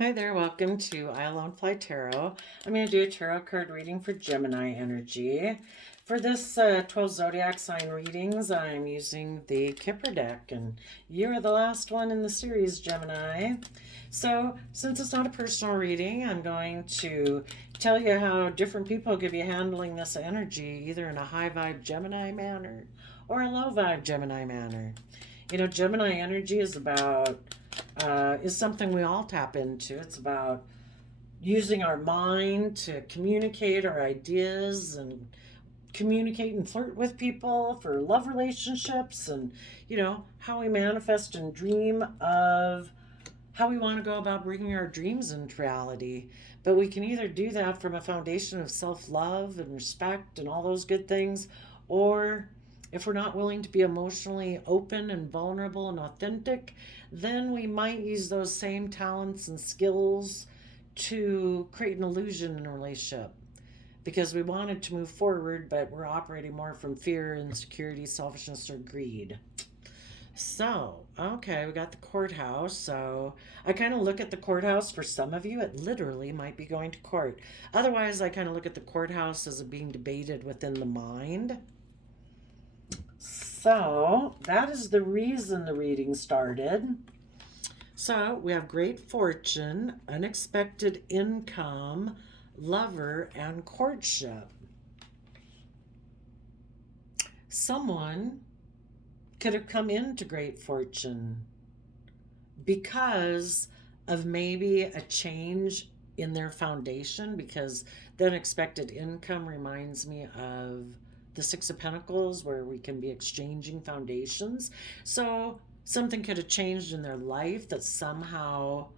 Hi there, welcome to I Alone Fly Tarot. I'm going to do a tarot card reading for Gemini energy. For this 12 zodiac sign readings, I'm using the Kipper deck, and you're the last one in the series, Gemini. So, since it's not a personal reading, I'm going to tell you how different people could be handling this energy, either in a high vibe Gemini manner or a low vibe Gemini manner. You know, Gemini energy is something we all tap into. It's about using our mind to communicate our ideas and communicate and flirt with people for love relationships, and how we manifest and dream of how we want to go about bringing our dreams into reality. But we can either do that from a foundation of self-love and respect and all those good things, or if we're not willing to be emotionally open and vulnerable and authentic, then we might use those same talents and skills to create an illusion in a relationship because we wanted to move forward, but we're operating more from fear, insecurity, selfishness, or greed. So, okay, we got the courthouse. So, I kind of look at the courthouse for some of you. It literally might be going to court. Otherwise, I kind of look at the courthouse as it being debated within the mind. So, that is the reason the reading started. So, we have great fortune, unexpected income, lover, and courtship. Someone could have come into great fortune because of maybe a change in their foundation, because the unexpected income reminds me of the Six of Pentacles, where we can be exchanging foundations. So something could have changed in their life that somehow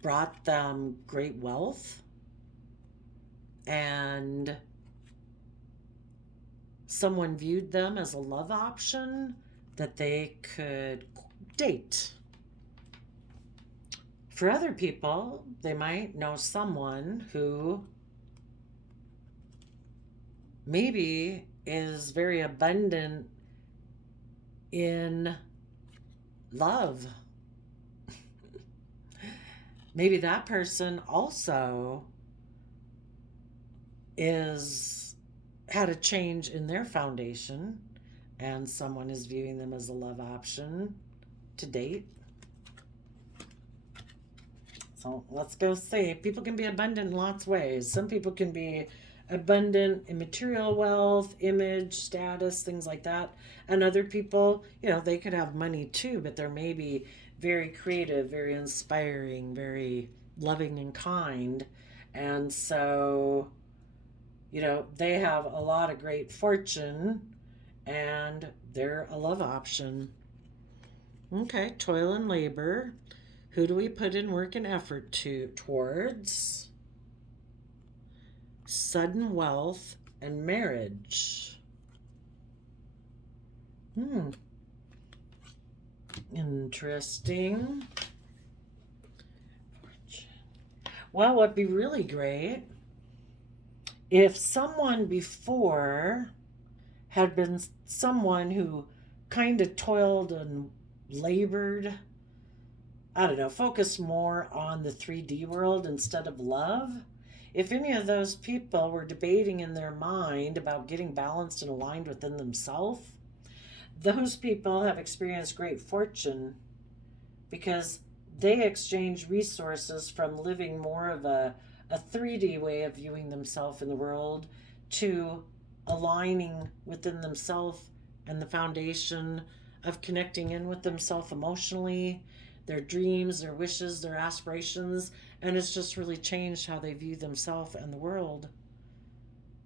brought them great wealth, and someone viewed them as a love option that they could date. For other people, they might know someone who maybe is very abundant in love. Maybe that person also is had a change in their foundation and someone is viewing them as a love option to date. So let's go see. People can be abundant in lots of ways. Some people can be abundant in material wealth, image, status, things like that. And other people, they could have money too, but they're maybe very creative, very inspiring, very loving and kind. And so, they have a lot of great fortune and they're a love option. Okay, toil and labor. Who do we put in work and effort towards? Sudden wealth and marriage. Interesting. Well, what'd be really great if someone before had been someone who kind of toiled and labored, I don't know, focused more on the 3D world instead of love. If any of those people were debating in their mind about getting balanced and aligned within themselves, those people have experienced great fortune because they exchange resources from living more of a 3D way of viewing themselves in the world to aligning within themselves and the foundation of connecting in with themselves emotionally, their dreams, their wishes, their aspirations, and it's just really changed how they view themselves and the world.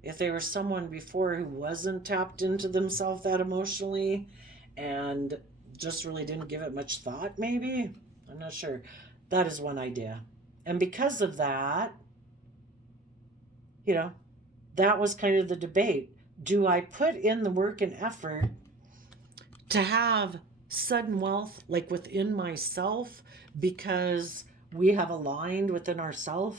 If they were someone before who wasn't tapped into themselves that emotionally and just really didn't give it much thought, maybe, I'm not sure. That is one idea. And because of that, that was kind of the debate. Do I put in the work and effort to have sudden wealth like within myself because we have aligned within ourselves?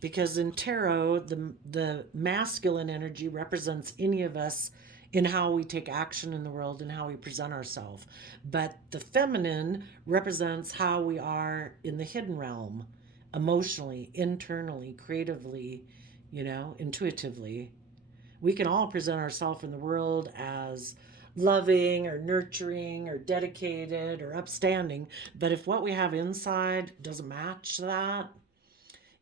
Because in tarot, the masculine energy represents any of us in how we take action in the world and how we present ourselves. But the feminine represents how we are in the hidden realm emotionally, internally, creatively, intuitively. We can all present ourselves in the world as loving or nurturing or dedicated or upstanding. But if what we have inside doesn't match that,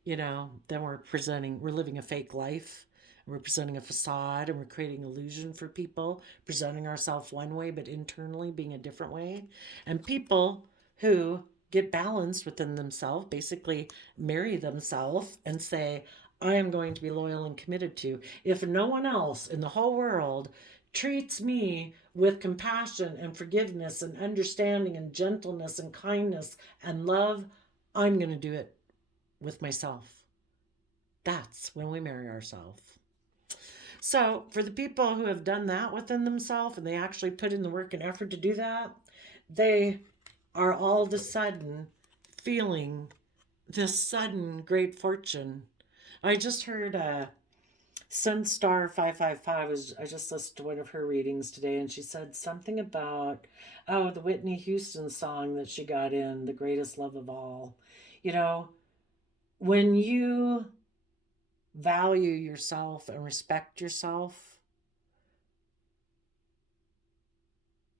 then we're living a fake life. We're presenting a facade and we're creating illusion for people, presenting ourselves one way, but internally being a different way. And people who get balanced within themselves basically marry themselves and say, I am going to be loyal and committed to. If no one else in the whole world treats me with compassion and forgiveness and understanding and gentleness and kindness and love, I'm going to do it with myself. That's when we marry ourselves. So, for the people who have done that within themselves and they actually put in the work and effort to do that, they are all of a sudden feeling this sudden great fortune. I just heard Sunstar 555 I just listened to one of her readings today, and she said something about the Whitney Houston song that she got in, The Greatest Love of All. When you value yourself and respect yourself,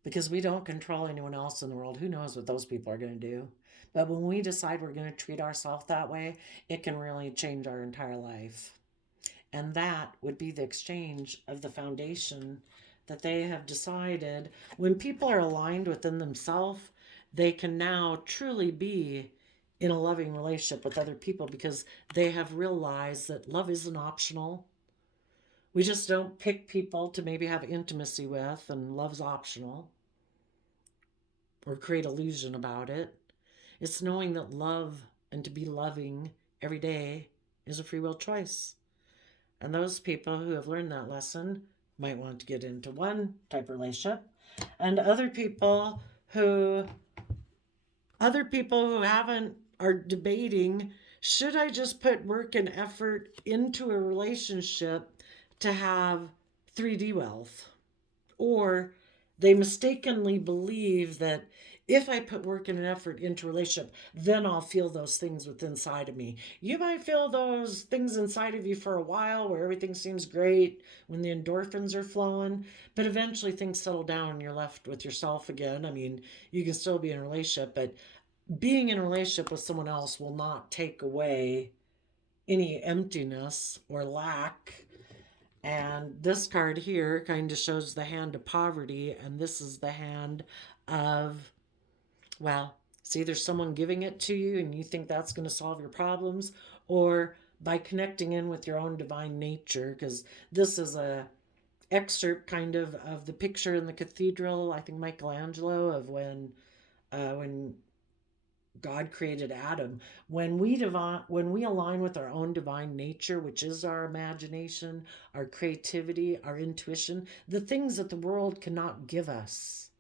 because we don't control anyone else in the world, who knows what those people are going to do. But when we decide we're going to treat ourselves that way, it can really change our entire life. And that would be the exchange of the foundation that they have decided. When people are aligned within themselves, they can now truly be in a loving relationship with other people because they have realized that love isn't optional. We just don't pick people to maybe have intimacy with, and love's optional, or create illusion about it. It's knowing that love and to be loving every day is a free will choice. And those people who have learned that lesson might want to get into one type of relationship, and other people who haven't are debating, should I just put work and effort into a relationship to have 3D wealth? Or they mistakenly believe that if I put work and effort into a relationship, then I'll feel those things within inside of me. You might feel those things inside of you for a while where everything seems great when the endorphins are flowing, but eventually things settle down and you're left with yourself again. I mean, you can still be in a relationship, but being in a relationship with someone else will not take away any emptiness or lack. And this card here kind of shows the hand of poverty, and this is the hand of, well, it's either someone giving it to you and you think that's going to solve your problems, or by connecting in with your own divine nature, because this is a excerpt kind of the picture in the cathedral, I think Michelangelo, of when God created Adam. When we align with our own divine nature, which is our imagination, our creativity, our intuition, the things that the world cannot give us,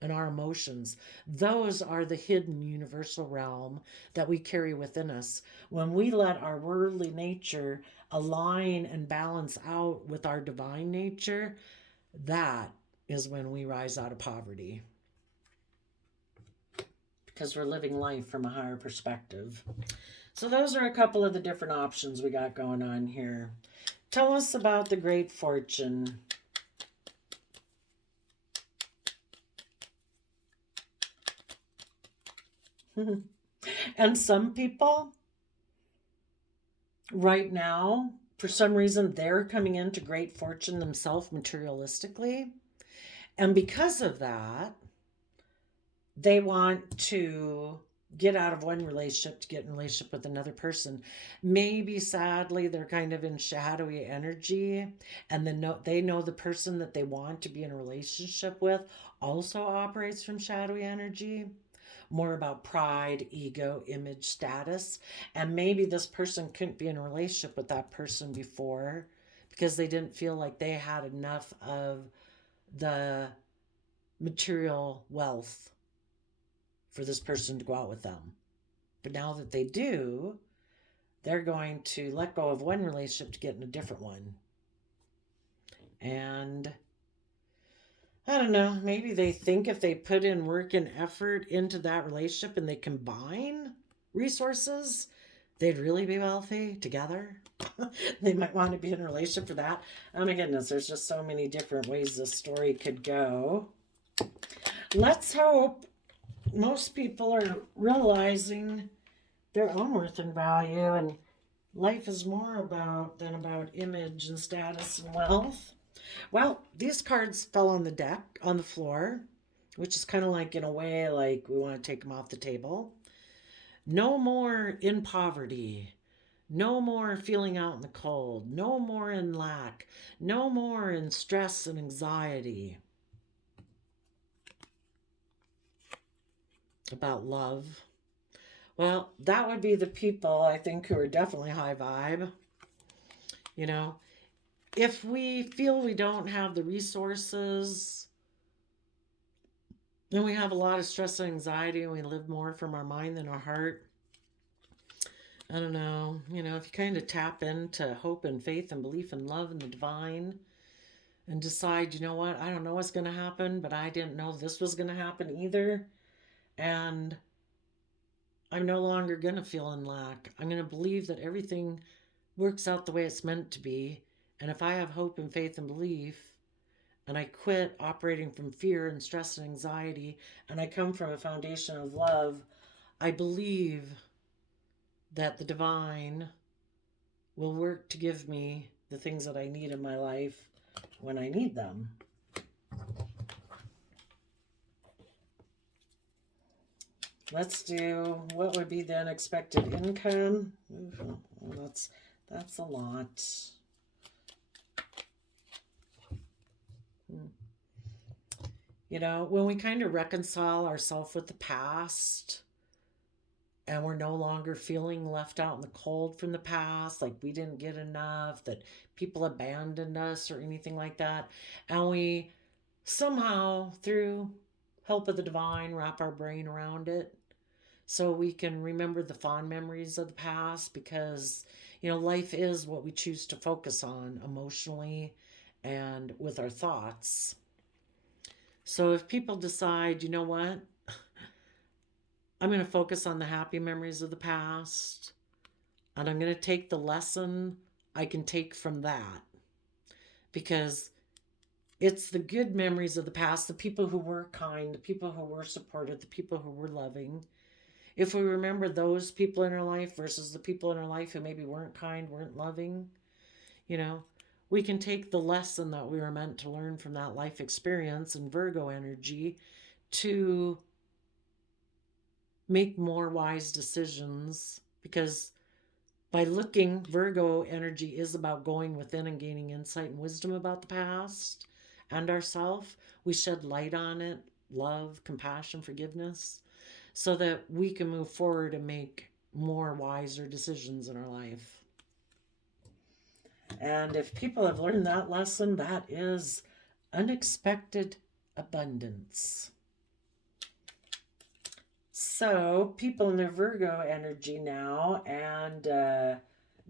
and our emotions, those are the hidden universal realm that we carry within us. When we let our worldly nature align and balance out with our divine nature, that is when we rise out of poverty, because we're living life from a higher perspective. So those are a couple of the different options we got going on here. Tell us about the great fortune. And some people right now, for some reason, they're coming into great fortune themselves materialistically. And because of that, they want to get out of one relationship to get in a relationship with another person. Maybe sadly, they're kind of in shadowy energy, and then they know the person that they want to be in a relationship with also operates from shadowy energy. More about pride, ego, image, status. And maybe this person couldn't be in a relationship with that person before because they didn't feel like they had enough of the material wealth for this person to go out with them. But now that they do, they're going to let go of one relationship to get in a different one. And I don't know, maybe they think if they put in work and effort into that relationship and they combine resources, they'd really be wealthy together. They might want to be in a relationship for that. Oh my goodness, there's just so many different ways this story could go. Let's hope most people are realizing their own worth and value, and life is more about than about image and status and wealth. Well, these cards fell on the deck, on the floor, which is kind of like, in a way, like we want to take them off the table. No more in poverty. No more feeling out in the cold. No more in lack. No more in stress and anxiety. About love. Well, that would be the people, I think, who are definitely high vibe. You know, if we feel we don't have the resources and we have a lot of stress and anxiety and we live more from our mind than our heart, I don't know, if you kind of tap into hope and faith and belief and love and the divine and decide, you know what, I don't know what's going to happen, but I didn't know this was going to happen either. And I'm no longer going to feel in lack. I'm going to believe that everything works out the way it's meant to be. And if I have hope and faith and belief, and I quit operating from fear and stress and anxiety, and I come from a foundation of love, I believe that the divine will work to give me the things that I need in my life when I need them. Let's do what would be the unexpected income. Ooh, that's a lot. When we kind of reconcile ourselves with the past and we're no longer feeling left out in the cold from the past, like we didn't get enough, that people abandoned us or anything like that, and we somehow, through help of the divine, wrap our brain around it so we can remember the fond memories of the past, because life is what we choose to focus on emotionally and with our thoughts. So if people decide, you know what, I'm going to focus on the happy memories of the past, and I'm going to take the lesson I can take from that, because it's the good memories of the past, the people who were kind, the people who were supportive, the people who were loving. If we remember those people in our life versus the people in our life who maybe weren't kind, weren't loving, we can take the lesson that we were meant to learn from that life experience and Virgo energy to make more wise decisions, because by looking, Virgo energy is about going within and gaining insight and wisdom about the past and ourself. We shed light on it, love, compassion, forgiveness, so that we can move forward and make more wiser decisions in our life. And if people have learned that lesson, that is unexpected abundance. So people in their Virgo energy now, and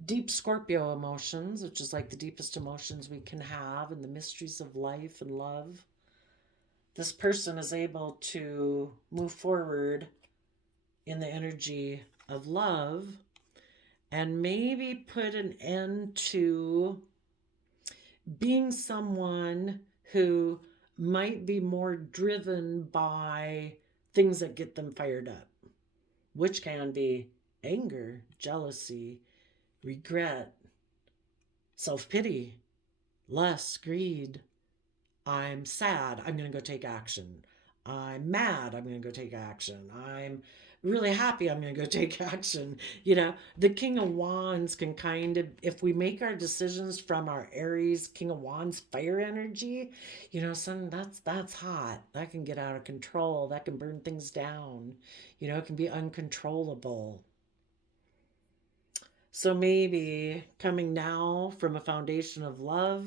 deep Scorpio emotions, which is like the deepest emotions we can have, and the mysteries of life and love, this person is able to move forward in the energy of love and maybe put an end to being someone who might be more driven by things that get them fired up, which can be anger, jealousy, regret, self-pity, lust, greed. I'm sad, I'm going to go take action. I'm mad, I'm going to go take action. I'm really happy, I'm going to go take action. The King of Wands can kind of, if we make our decisions from our Aries, King of Wands, fire energy, that's hot. That can get out of control. That can burn things down. It can be uncontrollable. So maybe coming now from a foundation of love,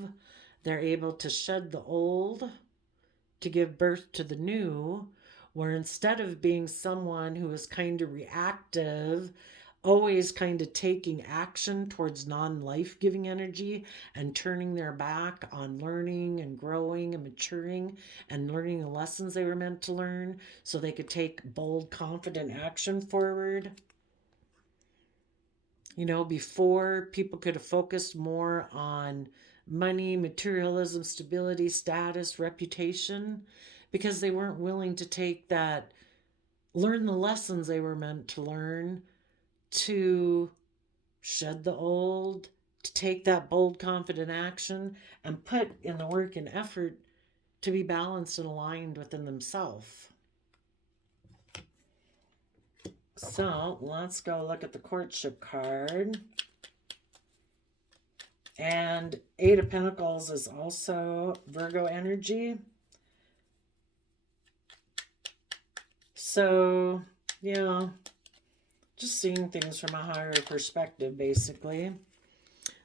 they're able to shed the old to give birth to the new, where instead of being someone who is kind of reactive, always kind of taking action towards non-life-giving energy and turning their back on learning and growing and maturing and learning the lessons they were meant to learn so they could take bold, confident action forward, You know, before people could have focused more on money, materialism, stability, status, reputation, because they weren't willing to take that, learn the lessons they were meant to learn, to shed the old, to take that bold, confident action and put in the work and effort to be balanced and aligned within themselves. So let's go look at the courtship card. And Eight of Pentacles is also Virgo energy. So, yeah, just seeing things from a higher perspective, basically.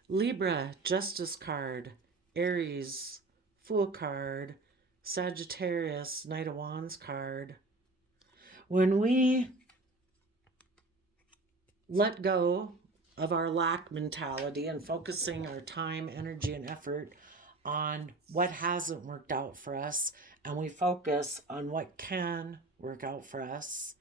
Libra, Justice card. Aries, Fool card. Sagittarius, Knight of Wands card. When we let go of our lack mentality and focusing our time, energy, and effort on what hasn't worked out for us, and we focus on what can work out for us,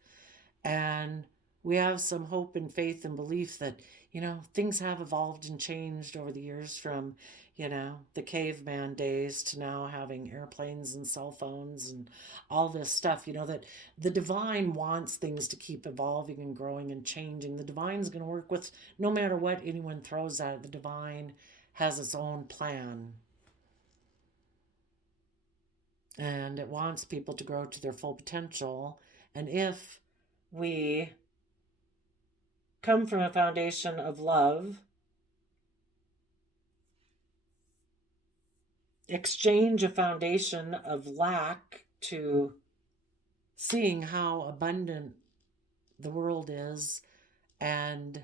and we have some hope and faith and belief that, you know, things have evolved and changed over the years from, you know, the caveman days to now having airplanes and cell phones and all this stuff, you know, that the divine wants things to keep evolving and growing and changing. The divine's going to work with no matter what anyone throws at it. The divine has its own plan. And it wants people to grow to their full potential. And if we come from a foundation of love, exchange a foundation of lack to seeing how abundant the world is, and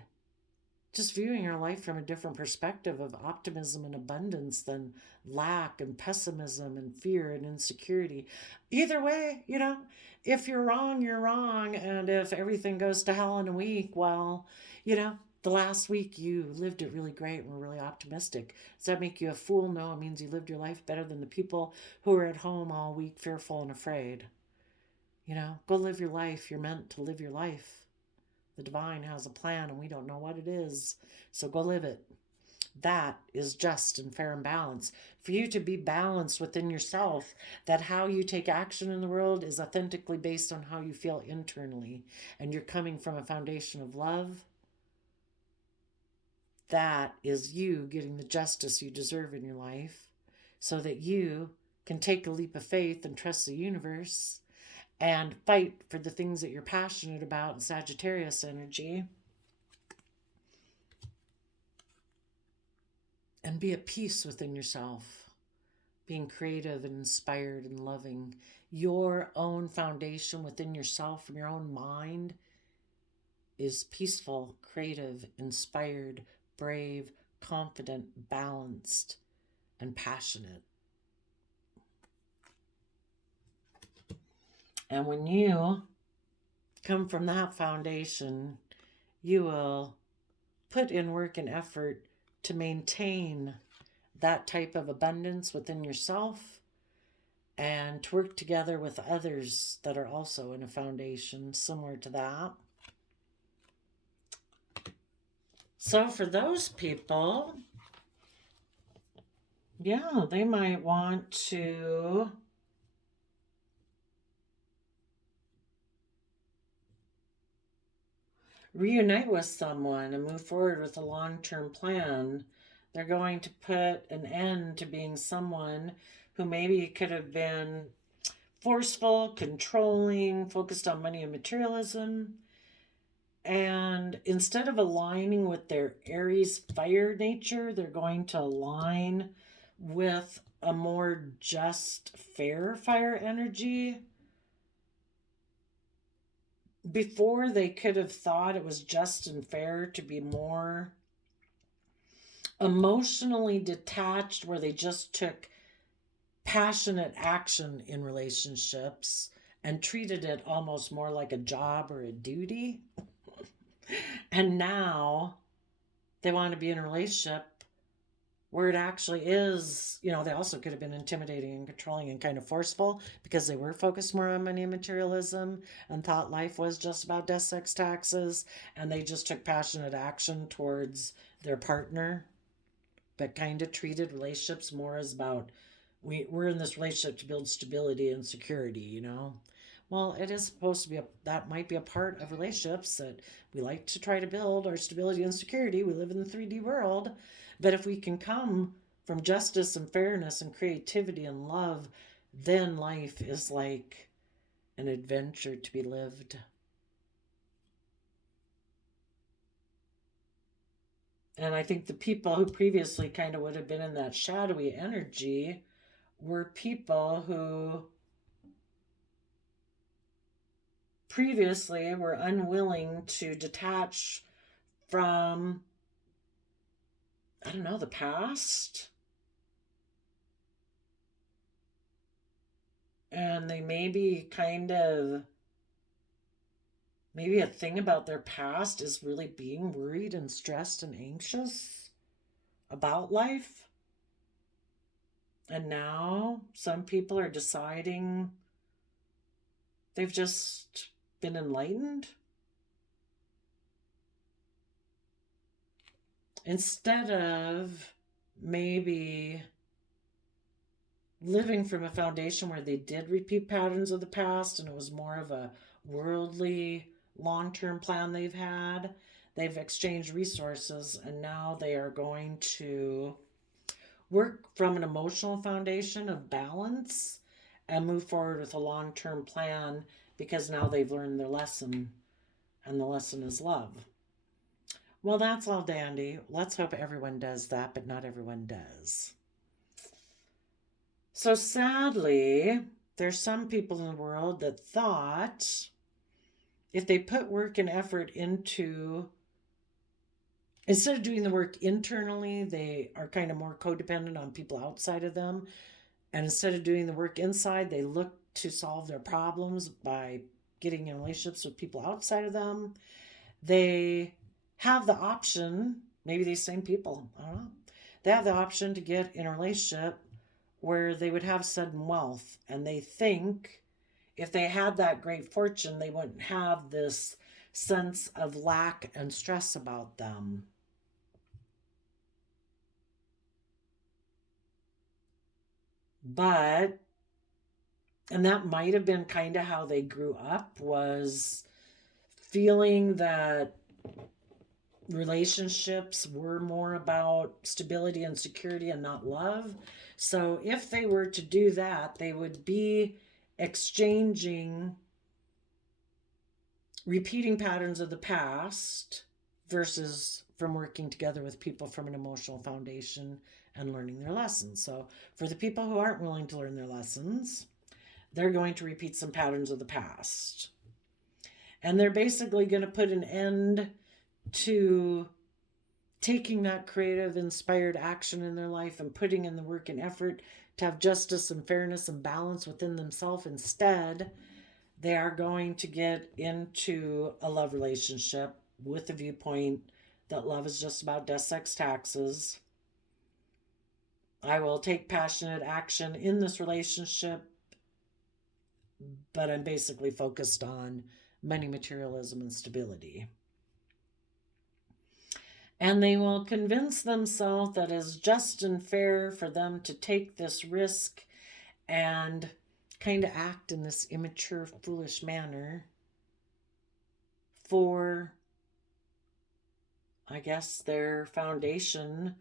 just viewing our life from a different perspective of optimism and abundance than lack and pessimism and fear and insecurity. Either way, you know, if you're wrong, you're wrong. And if everything goes to hell in a week, well, you know, the last week you lived it really great and were really optimistic. Does that make you a fool? No, it means you lived your life better than the people who are at home all week fearful and afraid. You know, go live your life. You're meant to live your life. The divine has a plan and we don't know what it is. So go live it. That is just and fair and balanced. For you to be balanced within yourself, that how you take action in the world is authentically based on how you feel internally, and you're coming from a foundation of love, that is you getting the justice you deserve in your life so that you can take a leap of faith and trust the universe and fight for the things that you're passionate about in Sagittarius energy. And be at peace within yourself, being creative and inspired and loving. Your own foundation within yourself and your own mind is peaceful, creative, inspired, brave, confident, balanced, and passionate. And when you come from that foundation, you will put in work and effort to maintain that type of abundance within yourself and to work together with others that are also in a foundation similar to that. So for those people, yeah, they might want to reunite with someone and move forward with a long-term plan. They're going to put an end to being someone who maybe could have been forceful, controlling, focused on money and materialism. And instead of aligning with their Aries fire nature, they're going to align with a more just, fair fire energy. Before, they could have thought it was just and fair to be more emotionally detached, where they just took passionate action in relationships and treated it almost more like a job or a duty. And now they want to be in a relationship where it actually is, they also could have been intimidating and controlling and kind of forceful because they were focused more on money and materialism and thought life was just about death, sex, taxes, and they just took passionate action towards their partner, but kind of treated relationships more as about we're in this relationship to build stability and security. Well, it is supposed to be that might be a part of relationships that we like to try to build our stability and security. We live in the 3D world, but if we can come from justice and fairness and creativity and love, then life is like an adventure to be lived. And I think the people who previously kind of would have been in that shadowy energy were people who previously were unwilling to detach from, I don't know, the past. And they maybe maybe a thing about their past is really being worried and stressed and anxious about life. And now some people are deciding they've just been enlightened. Instead of maybe living from a foundation where they did repeat patterns of the past and it was more of a worldly long-term plan they've exchanged resources, and now they are going to work from an emotional foundation of balance and move forward with a long-term plan because now they've learned their lesson, and the lesson is love. Well, that's all dandy. Let's hope everyone does that, but not everyone does. So sadly, there's some people in the world that thought if they put work and effort into, instead of doing the work internally, they are kind of more codependent on people outside of them. And instead of doing the work inside, they look to solve their problems by getting in relationships with people outside of them. They have the option, maybe these same people, I don't know, they have the option to get in a relationship where they would have sudden wealth. And they think if they had that great fortune, they wouldn't have this sense of lack and stress about them. But, and that might have been kind of how they grew up, was feeling that relationships were more about stability and security and not love. So if they were to do that, they would be exchanging repeating patterns of the past versus from working together with people from an emotional foundation and learning their lessons. So for the people who aren't willing to learn their lessons, they're going to repeat some patterns of the past. And they're basically going to put an end to taking that creative, inspired action in their life and putting in the work and effort to have justice and fairness and balance within themselves. Instead, they are going to get into a love relationship with the viewpoint that love is just about death, sex, taxes. I will take passionate action in this relationship, but I'm basically focused on money, materialism, and stability. And they will convince themselves that it's just and fair for them to take this risk and kind of act in this immature, foolish manner for, I guess, their foundation,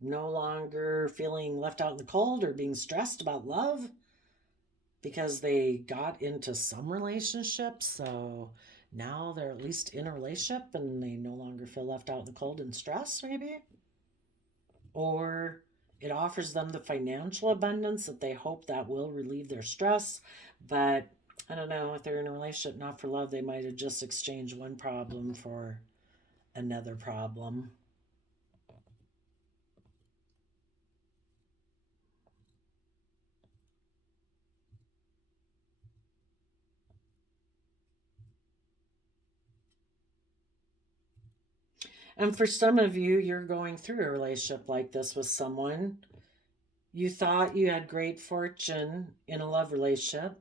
no longer feeling left out in the cold or being stressed about love because they got into some relationship. So now they're at least in a relationship and they no longer feel left out in the cold and stressed, maybe. Or it offers them the financial abundance that they hope that will relieve their stress. But I don't know, if they're in a relationship not for love, they might have just exchanged one problem for another problem. And for some of you, you're going through a relationship like this with someone. You thought you had great fortune in a love relationship.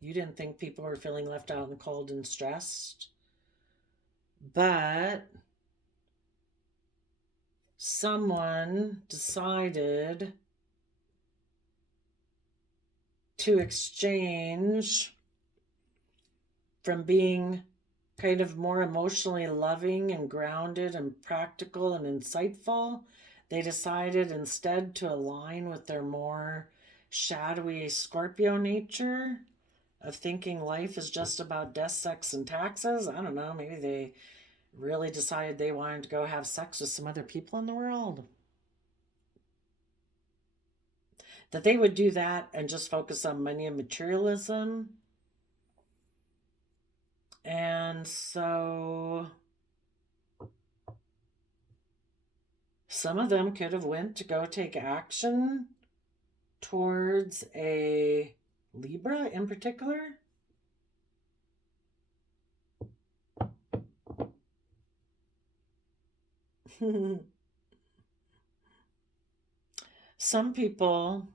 You didn't think people were feeling left out in the cold and stressed. But someone decided to exchange from being kind of more emotionally loving and grounded and practical and insightful. They decided instead to align with their more shadowy Scorpio nature of thinking life is just about death, sex, and taxes. I don't know, maybe they really decided they wanted to go have sex with some other people in the world. That they would do that and just focus on money and materialism. And so some of them could have went to go take action towards a Libra in particular. Some people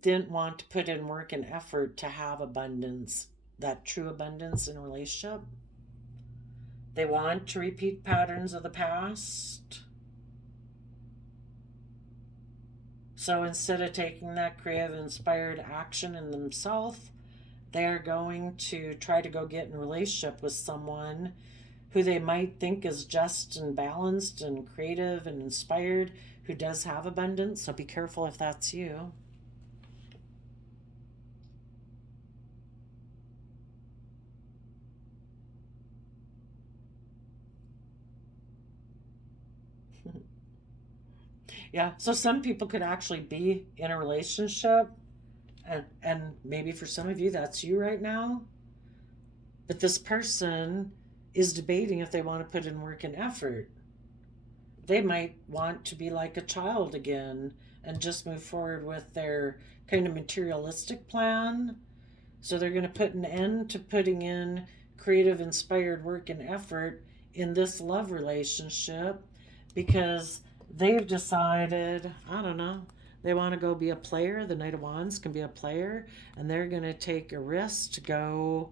didn't want to put in work and effort to have abundance, that true abundance in a relationship. They want to repeat patterns of the past. So instead of taking that creative, inspired action in themselves, they're going to try to go get in a relationship with someone who they might think is just and balanced and creative and inspired, who does have abundance. So be careful if that's you. Yeah, so some people could actually be in a relationship, and maybe for some of you that's you right now, but this person is debating if they want to put in work and effort. They might want to be like a child again and just move forward with their kind of materialistic plan. So they're going to put an end to putting in creative, inspired work and effort in this love relationship because they've decided, I don't know, they want to go be a player. The Knight of Wands can be a player, and they're going to take a risk to go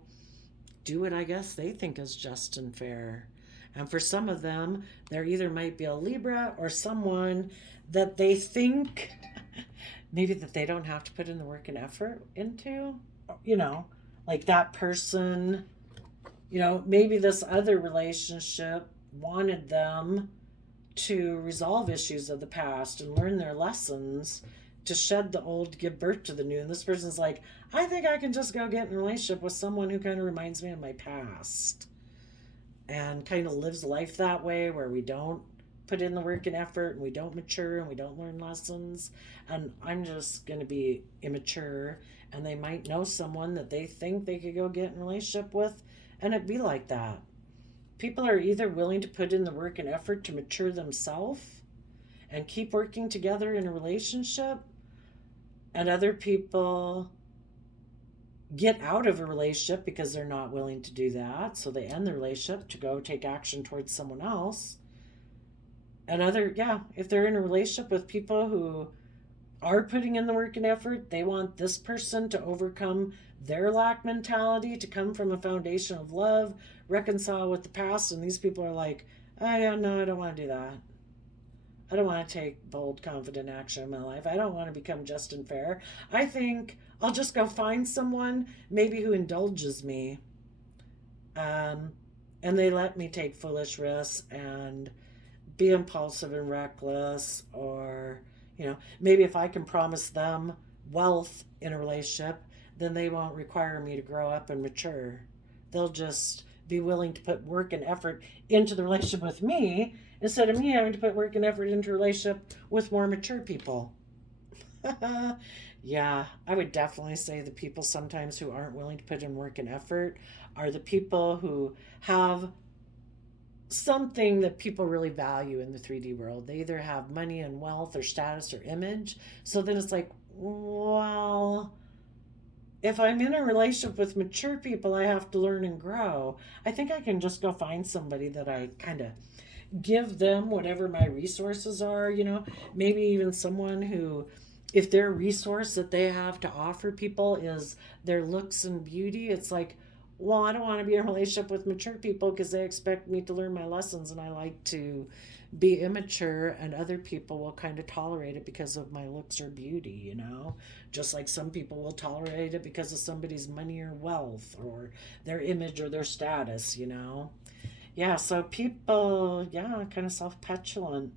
do what I guess they think is just and fair. And for some of them, there either might be a Libra or someone that they think maybe that they don't have to put in the work and effort into. You know, like that person, maybe this other relationship wanted them to resolve issues of the past and learn their lessons, to shed the old to give birth to the new. And this person's like, I think I can just go get in a relationship with someone who kind of reminds me of my past and kind of lives life that way, where we don't put in the work and effort and we don't mature and we don't learn lessons. And I'm just going to be immature. And they might know someone that they think they could go get in a relationship with, and it'd be like that. People are either willing to put in the work and effort to mature themselves and keep working together in a relationship, and other people get out of a relationship because they're not willing to do that. So they end the relationship to go take action towards someone else. And if they're in a relationship with people who are putting in the work and effort, they want this person to overcome their lack mentality, to come from a foundation of love, reconcile with the past. And these people are like, oh yeah, no, I don't want to do that. I don't want to take bold, confident action in my life. I don't want to become just and fair. I think I'll just go find someone maybe who indulges me. And they let me take foolish risks and be impulsive and reckless, or maybe if I can promise them wealth in a relationship, then they won't require me to grow up and mature. They'll just be willing to put work and effort into the relationship with me instead of me having to put work and effort into a relationship with more mature people. Yeah, I would definitely say the people sometimes who aren't willing to put in work and effort are the people who have something that people really value in the 3D world. They either have money and wealth or status or image. So then it's like, well, if I'm in a relationship with mature people, I have to learn and grow. I think I can just go find somebody that I kind of give them whatever my resources are, maybe even someone who, if their resource that they have to offer people is their looks and beauty, it's like, well, I don't want to be in a relationship with mature people because they expect me to learn my lessons and I like to be immature, and other people will kind of tolerate it because of my looks or beauty. Just like some people will tolerate it because of somebody's money or wealth or their image or their status. Yeah, so people, yeah, kind of self petulant.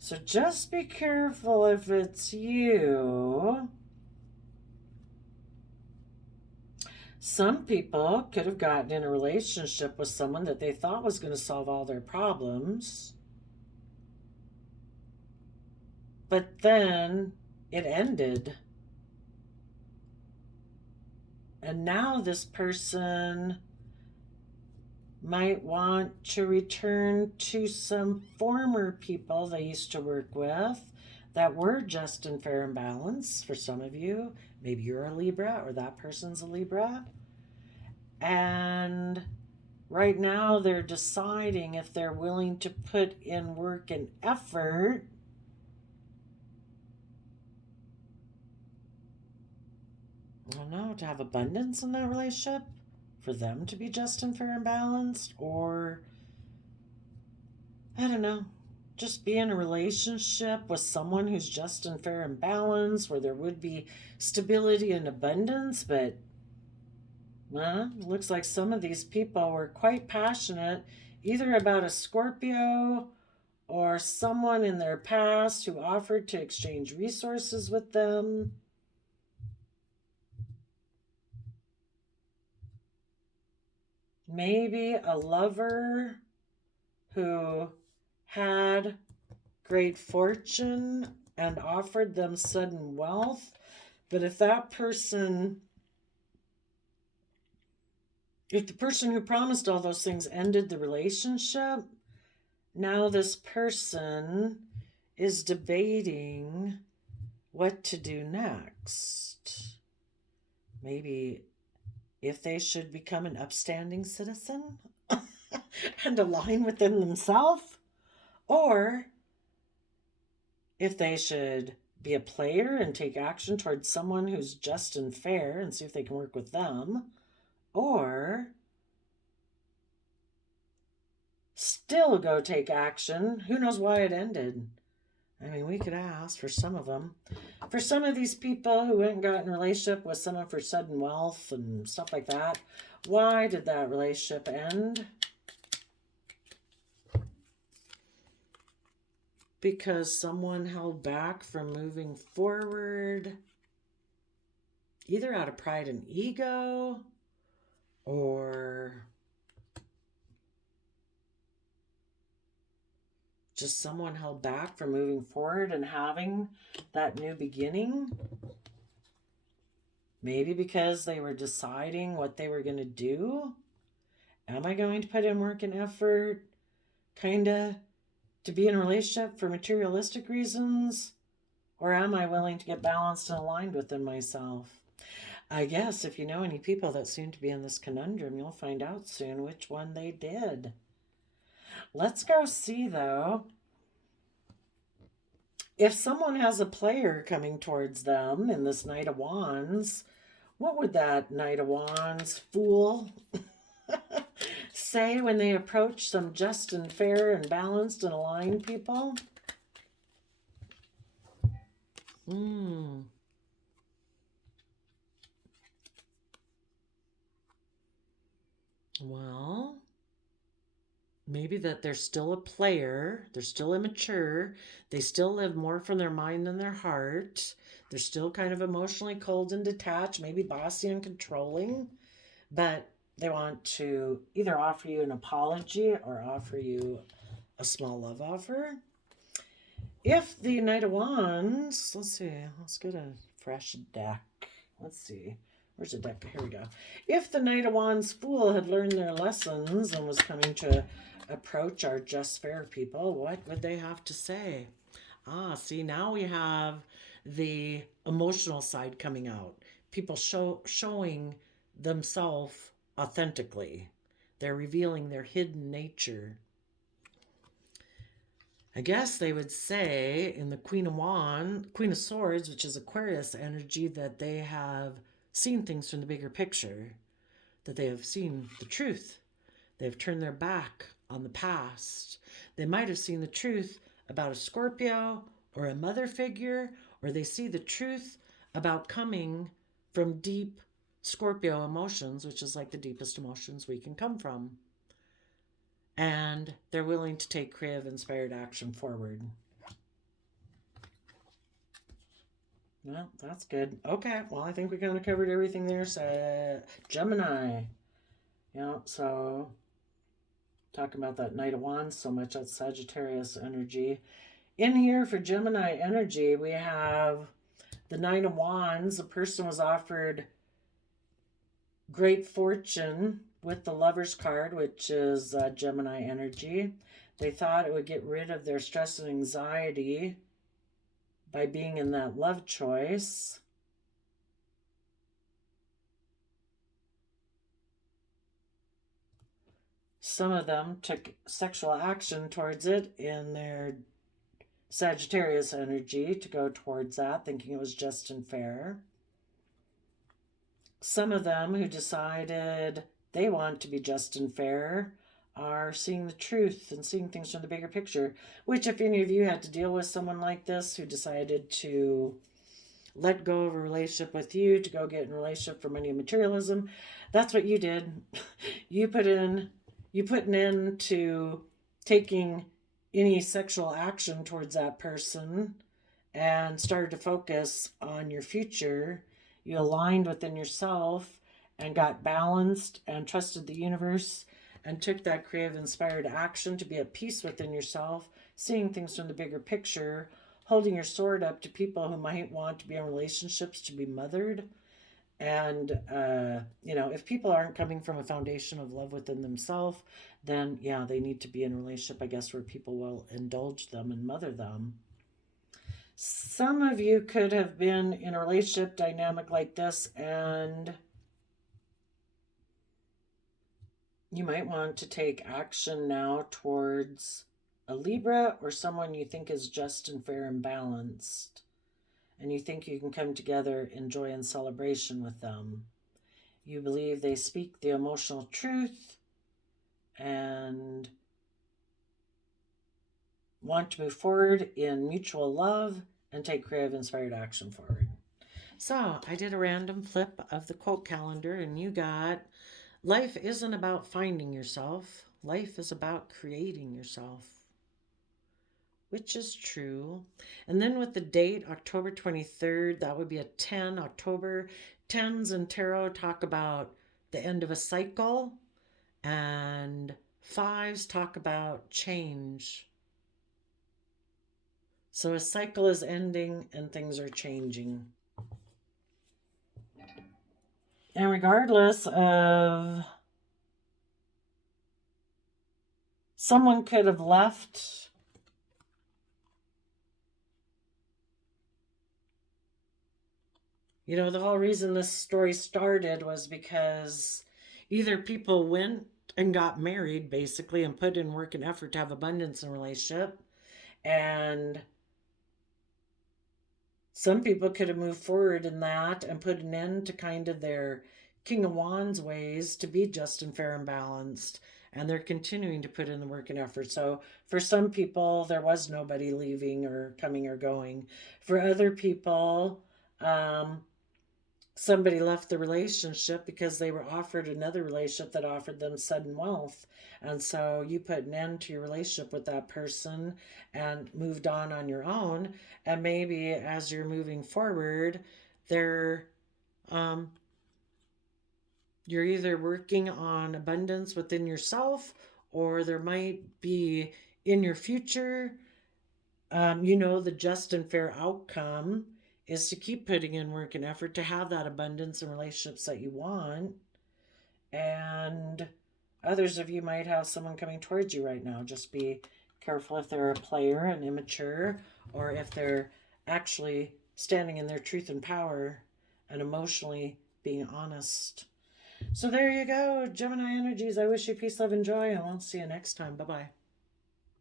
So just be careful if it's you. Some people could have gotten in a relationship with someone that they thought was going to solve all their problems, but then it ended. And now this person might want to return to some former people they used to work with that were just and fair and balanced for some of you. Maybe you're a Libra or that person's a Libra. And right now they're deciding if they're willing to put in work and effort I don't know, to have abundance in that relationship, for them to be just and fair and balanced, or I don't know, just be in a relationship with someone who's just and fair and balanced, where there would be stability and abundance. But well, it looks like some of these people were quite passionate either about a Scorpio or someone in their past who offered to exchange resources with them. Maybe a lover who had great fortune and offered them sudden wealth. But if the person who promised all those things ended the relationship, now this person is debating what to do next. Maybe if they should become an upstanding citizen and align within themselves, or if they should be a player and take action towards someone who's just and fair and see if they can work with them, or still go take action. Who knows why it ended? I mean, we could ask for some of them. For some of these people who went and got in a relationship with someone for sudden wealth and stuff like that, why did that relationship end? Because someone held back from moving forward, either out of pride and ego, or just someone held back from moving forward and having that new beginning. Maybe because they were deciding what they were going to do. Am I going to put in work and effort, kind of, to be in a relationship for materialistic reasons? Or am I willing to get balanced and aligned within myself? I guess if you know any people that seem to be in this conundrum, you'll find out soon which one they did. Let's go see, though, if someone has a player coming towards them in this Knight of Wands. What would that Knight of Wands fool say when they approach some just and fair and balanced and aligned people? Well, maybe that they're still a player, they're still immature, they still live more from their mind than their heart, they're still kind of emotionally cold and detached, maybe bossy and controlling, but they want to either offer you an apology or offer you a small love offer. If the Knight of Wands, let's see, let's get a fresh deck. Let's see. Where's the deck? Here we go. If the Knight of Wands fool had learned their lessons and was coming to approach our just fair people, what would they have to say? See, now we have the emotional side coming out. People showing themselves authentically. They're revealing their hidden nature. I guess they would say in the Queen of Swords, which is Aquarius energy, that they have seen things from the bigger picture, that they have seen the truth. They have turned their back on the past. They might have seen the truth about a Scorpio or a mother figure, or they see the truth about coming from deep Scorpio emotions, which is like the deepest emotions we can come from. And they're willing to take creative, inspired action forward. Well, that's good. Okay, well, I think we kind of covered everything there. So, Gemini. Yeah, so talking about that Knight of Wands so much, that's Sagittarius energy. In here for Gemini energy, we have the Knight of Wands. The person was offered great fortune with the Lover's card, which is Gemini energy. They thought it would get rid of their stress and anxiety by being in that love choice. Some of them took sexual action towards it in their Sagittarius energy to go towards that, thinking it was just and fair. Some of them who decided they want to be just and fair are seeing the truth and seeing things from the bigger picture, which if any of you had to deal with someone like this who decided to let go of a relationship with you to go get in a relationship for money and materialism, that's what you did. You put an end to taking any sexual action towards that person and started to focus on your future. You aligned within yourself and got balanced and trusted the universe and took that creative, inspired action to be at peace within yourself, seeing things from the bigger picture, holding your sword up to people who might want to be in relationships to be mothered. And, if people aren't coming from a foundation of love within themselves, then, yeah, they need to be in a relationship, I guess, where people will indulge them and mother them. Some of you could have been in a relationship dynamic like this, and you might want to take action now towards a Libra or someone you think is just and fair and balanced, and you think you can come together in joy and celebration with them. You believe they speak the emotional truth and want to move forward in mutual love and take creative, inspired action forward. So I did a random flip of the quote calendar, and you got, life isn't about finding yourself. Life is about creating yourself, which is true. And then with the date, October 23rd, that would be a 10, October. 10s in tarot talk about the end of a cycle, and 5s talk about change. So a cycle is ending and things are changing. And regardless of, someone could have left the whole reason this story started was because either people went and got married, basically, and put in work and effort to have abundance in a relationship, and some people could have moved forward in that and put an end to kind of their King of Wands ways to be just and fair and balanced, and they're continuing to put in the work and effort. So for some people, there was nobody leaving or coming or going. For other people, somebody left the relationship because they were offered another relationship that offered them sudden wealth. And so you put an end to your relationship with that person and moved on your own. And maybe as you're moving forward, you're either working on abundance within yourself, or there might be in your future, the just and fair outcome is to keep putting in work and effort to have that abundance and relationships that you want. And others of you might have someone coming towards you right now. Just be careful if they're a player and immature, or if they're actually standing in their truth and power and emotionally being honest. So there you go, Gemini energies. I wish you peace, love, and joy, and we'll see you next time. Bye-bye.